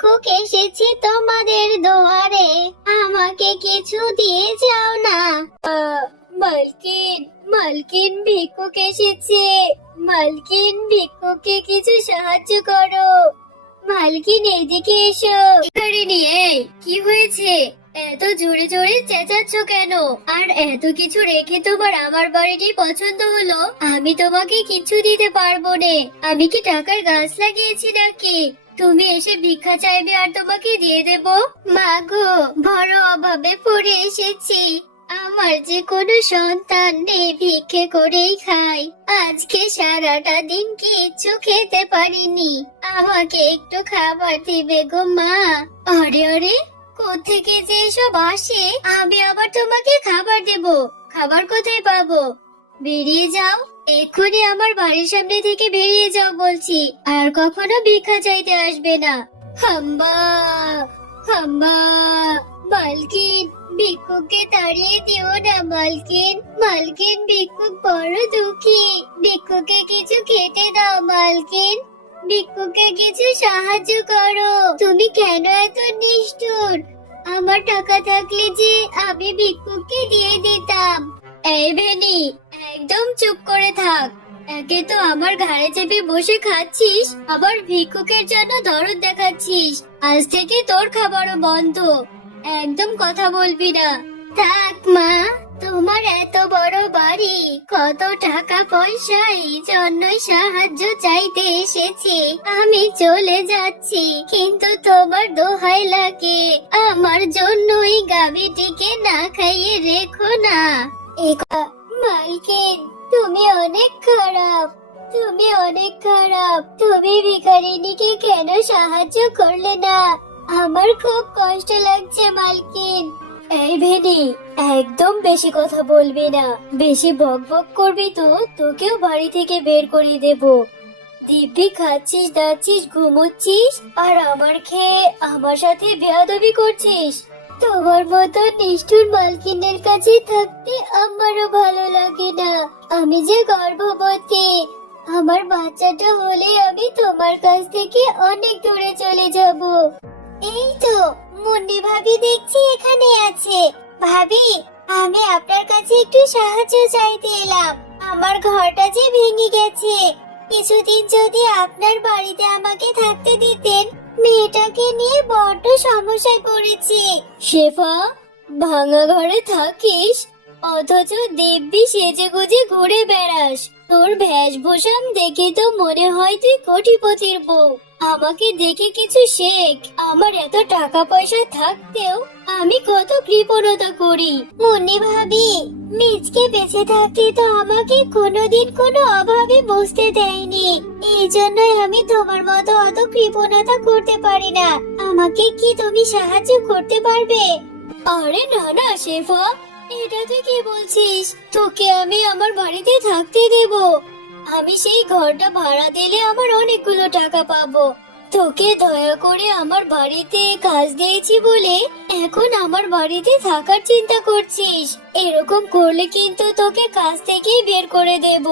ভিক্ষুক এসেছে তোমাদের দুয়ারে, আমাকে কিছু দিয়ে যাও না। মালকিন, মালকিন ভিক্ষুক এসেছে। মালকিন, ভিক্ষুককে কিছু সাহায্য করো। মালকিন, এদিকে এসো। নিয়ে কি হয়েছে? এত জোরে জোরে চেঁচাচ্ছ কেন? আর এত কিছু রেখে তোমার আমার বাড়িটি পছন্দ হলো? আমি তোমাকে কিছু দিতে পারবো না। আমি কি টাকার গাছ লাগিয়েছি নাকি তুমি এসে ভিক্ষা চাইবে আর তোমাকে দিয়ে দেব? মা গো, বড় অভাবে পড়ে এসেছি। আমার যে কোনো সন্তান নেই, ভিক্ষে করেই খাই। আজকে সারাটা দিন কিচ্ছু খেতে পারিনি। আমাকে একটু খাবার দিবে গো মা। আরে আরে, কোত্থেকে যে এসব আসে? আমি আবার তোমাকে খাবার দেব? খাবার কোথায় পাবো? বেরিয়ে যাও, এক্ষুনি আমার বাড়ির সামনে থেকে বেরিয়ে যাও বলছি। আর কখনো ভিক্ষা চাইতে আসবে না। হাম্বা হাম্বা। মালকিন, ভিক্ষুককে তাড়িয়ে দিও না মালকিন। মালকিন, ভিক্ষুক বড় দুঃখী। ভিক্ষুককে কিছু খেতে দাও মালকিন। ভিক্ষুককে কিছু সাহায্য করো। তুমি কেন এত নিষ্ঠুর? আমার টাকা থাকলে যে আমি ভিক্ষুককে দিয়ে দিতাম। এই ভেনি, একদম চুপ করে থাক। একে তো আমার ঘাড়ে চেপে বসে খাচ্ছিস, আবার ভিক্ষুকের জন্য দরদ দেখাচ্ছিস। আজ থেকে তোর খাবারও বন্ধ। একদম কথা বলবি না। থাক মা, তোমার এত বড় বাড়ি, কত টাকা পয়সা, এই জন্যই সাহায্য চাইতে এসেছি। আমি চলে যাচ্ছি, কিন্তু তোমার দোহাই লাগে, আমার জন্য এই গাভীটিকে না খাইয়ে রেখো না। মালকিন, তুমি অনেক খারাপ। তুমি অনেক খারাপ। তুমি ভিখারিনীকে কেন সাহায্য করলে না? আমার খুব কষ্ট লাগছে মালকিন। এই ভেনি, একদম বেশি কথা বলবি না। বেশি বকবক করবি তো তোকেও বাড়ি থেকে বের করে দেব। দিব্যি খাচ্ছিস, দাচ্ছিস, ঘুমোচ্ছিস, আর আমার খেয়ে আমার সাথে বেয়াদবি করছিস। তোমার মতো নিষ্ঠুর মালকিনের কাছে থাকতে আমারও ভালো লাগে না। আমি যে গর্ভবতী, আমার বাচ্চাটা হলে আমি তোমার কাছ থেকে অনেক দূরে চলে যাব। এই তো মুন্নি ভাবি দেখছি এখানে আছে। ভাবি, আমি আপনার কাছে একটু সাহায্য চাইতে এলাম। আমার ঘরটা যে ভেঙে গেছে, কিছুদিন যদি আপনার বাড়িতে আমাকে থাকতে দিতেন। মেয়েটাকে নিয়ে বড্ড সমস্যায় পড়েছি। শেফা, ভাঙা ঘরে থাকিস, অথচ দিব্যি সেজে গুজে ঘুরে বেড়াস। তোর বেশভূষণ দেখে তো মনে হয় তুই কোটিপতির বউ। আমাকে দেখে কিছু শেখ। আমার এত টাকা পয়সা থাকতেও আমি কত কৃপণতা করি। মুন্নি ভাবি, মিজকে বেঁচে থাকতে তো আমাকে কোনোদিন কোনো অভাবে বুঝতে দেয়নি। এই জন্যই আমি তোমার মতো অত কৃপণতা করতে পারি না। আমাকে কি তুমি সাহায্য করতে পারবে? আরে না না শেফা, এটা তুই কি বলছিস? তোকে আমি আমার বাড়িতে থাকতে দেব। আমি সেই ঘরটা ভাড়া দিলে আমার অনেকগুলো টাকা পাবো। তোকে দয়া করে আমার বাড়িতে কাজ দিয়েছি বলে এখন আমার বাড়িতে থাকার চিন্তা করছিস। এরকম করলে কিন্তু তোকে কাজ থেকেই বের করে দেব।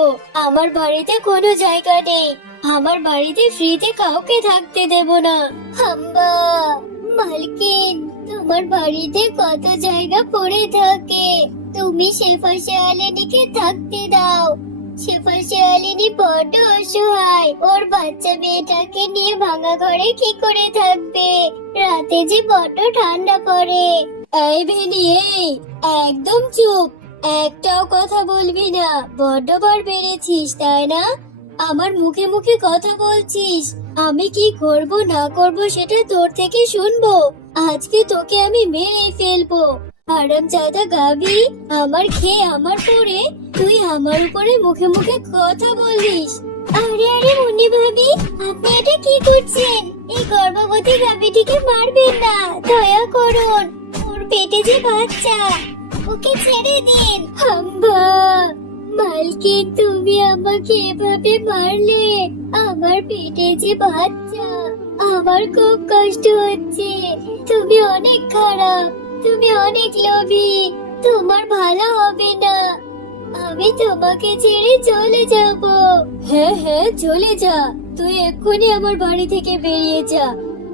আমার বাড়িতে কোনো জায়গা নেই। আমার বাড়িতে ফ্রিতে কাউকে থাকতে দেব না। হাম্বা। মালকিন, তোমার বাড়িতে কত জায়গা পড়ে থাকে, তুমি শেফা শেয়ালিনীকে থাকতে দাও। শেফা শেয়ালিনী বড্ড অসহায়। ওর বাচ্চা মেয়েটাকে নিয়ে ভাঙা ঘরে কি করে থাকবে? রাতে যে বড্ড ঠান্ডা পড়ে। এই ভেনি, এই একদম চুপ। একটাও কথা বলবি না। বড্ড বার বেড়েছিস তাই না? আমার মুখে মুখে কথা বলছিস। আমি কি করব না করব সেটা তোর থেকে শুনবো। আজকে তোকে আমি মেরে ফেলবো। হারামজাদা গাভী, আমার খেয়ে আমার পরে তুই আমার উপরে মুখে মুখে কথা বলিস। আরে আরে মুন্নি ভাবি, আপনি এটা কি করছেন? এই গর্ভবতী গাভীটিকে মারবেন না, দয়া করুন। ওর পেটে যে বাচ্চা, ওকে ছেড়ে দিন। হাম্বা। মালকিন, তুমি আমাকে এভাবে মারলে। আমার পেটে যে বাচ্চা, আমার খুব কষ্ট হচ্ছে। তুমি অনেক খারাপ, তুমি অনেক লোভী। তোমার ভালো হবে না। আমি তোমাকে ছেড়ে চলে যাব। হ্যাঁ হ্যাঁ, চলে যা। তুই এক্ষুনি আমার বাড়ি থেকে বেরিয়ে যা।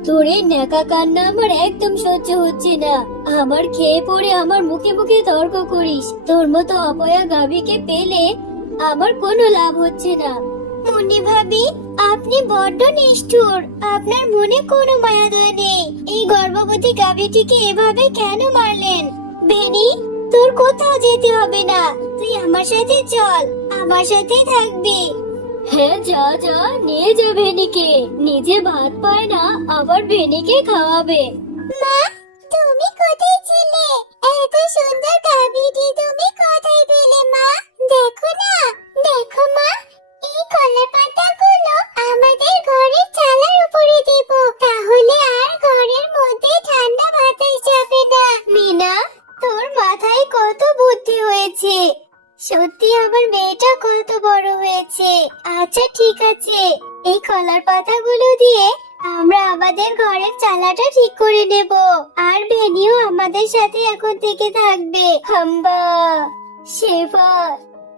তোর এই ন্যাকা কান্না আমার একদম সহ্য হচ্ছে না। আমার খেয়ে পড়ে আমার মুখে মুখে তর্ক করিস। তোর মতো অপয়া গাভীকে পেলে আমার কোনো লাভ হচ্ছে না। মুন্নি ভাবি, আপনি বড্ড নিষ্ঠুর। আপনার মনে কোনো মায়া দয়া নেই। এই গর্ভবতী গাভীটিকে এভাবে কেন মারলেন? বেনি, তোর কোথাও যেতে হবে না। তুই আমার সাথে চল, আমার সাথেই থাকবি। হ্যাঁ, যা যা, নিয়ে যা ভেনিকে। নিজে ভাত পায় না, আবার ভেনিকে খাওয়াবে। মা, তুমি কোথায় ছিলে? এত সুন্দর গাভীটি তুমি কোথায় পেলে মা? দেখো না, দেখো মা, এই কলার পাতাগুলো আমাদের ঘরের চালার উপরে দেব, তাহলে আর ঘরের মধ্যে ঠান্ডা বাতাস যাবে না। মিনা, তোর মাথায় কত বুদ্ধি হয়েছে। সত্যি আমার মেয়েটা কত বড় হয়েছে। আচ্ছা ঠিক আছে, এই কলার পাতাগুলো দিয়ে আমরা আমাদের ঘরের চালাটা ঠিক করে নেব। আর ভেনিও আমাদের সাথে এখন থেকে থাকবে। হাম্বা, শেফা,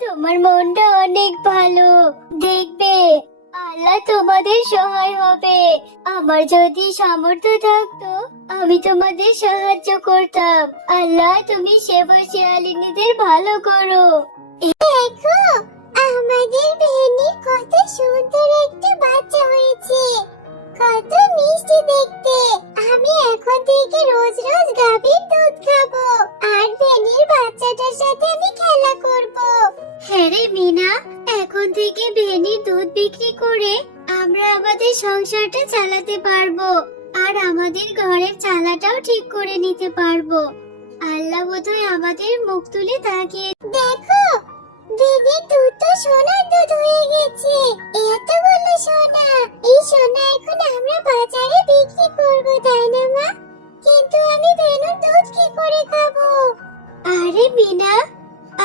তোমার মনটা অনেক ভালো। দেখবে আল্লাহ তোমাদের সহায় হবে। আমার যদি সামর্থ্য থাকতো আমি তোমাদের সাহায্য করতাম। আল্লাহ, তুমি শেফা শিয়ালিনীদের ভালো করো। দেখো, আমাদের ভেনির কত সুন্দর একটা বাচ্চা হয়েছে, কত মিষ্টি দেখতে। আমি এখন থেকে রোজ রোজ গাভীর দুধ খাবো, আর ভেনির বাচ্চাটার সাথে আমি খেলা করব। হ্যাঁ রে মিনা, এখন থেকে ভেনির দুধ বিক্রি করে আমরা আমাদের সংসারটা চালাতে পারবো, আর আমাদের ঘরের চালাটাও ঠিক করে নিতে পারবো। আল্লাহ বোধহয় আমাদের মুখ তুলে তাকিয়ে। দেখো, ভেনির দুধ তো সোনার দুধ হয়ে গেছে। এতগুলো সোনা, এই সোনা এখন আমরা বাজারে বিক্রি করব, তাই না মা? কিন্তু আমি ভেনুর দুধ কি করে খাবো? আরে মিনা,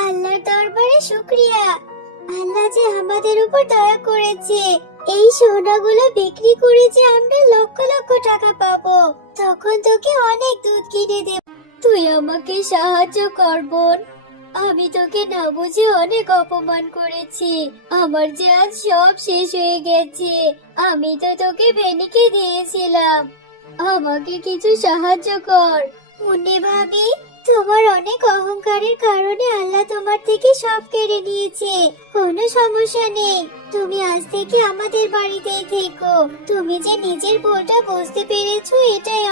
আল্লাহর দরবারে শুকরিয়া। আল্লাহ যে আমাদের উপর দয়া করেছে। এই সোনাগুলো বিক্রি করে যে আমরা লক্ষ লক্ষ টাকা পাবো, তখন তোকে অনেক দুধ কিনে দেব। তুই আমাকে সাহায্য কর বোন। আমি তোকে না বুঝে অনেক অপমান করেছি। আমার যে আজ সব শেষ হয়ে গেছে। আমি তো তোকে ভেনিকে দিয়েছিলাম। আমাকে কিছু সাহায্য কর। মুন্নি ভাবি, তোমার অনেক অহংকারের কারণে আল্লাহ তোমার থেকে সব কেড়ে নিয়েছে। কোনো সমস্যা নেই, তুমি আজ থেকে আমাদের বাড়িতেই থেকো। তুমি যে নিজের ভুলটা বুঝতে পেরেছো, এটাই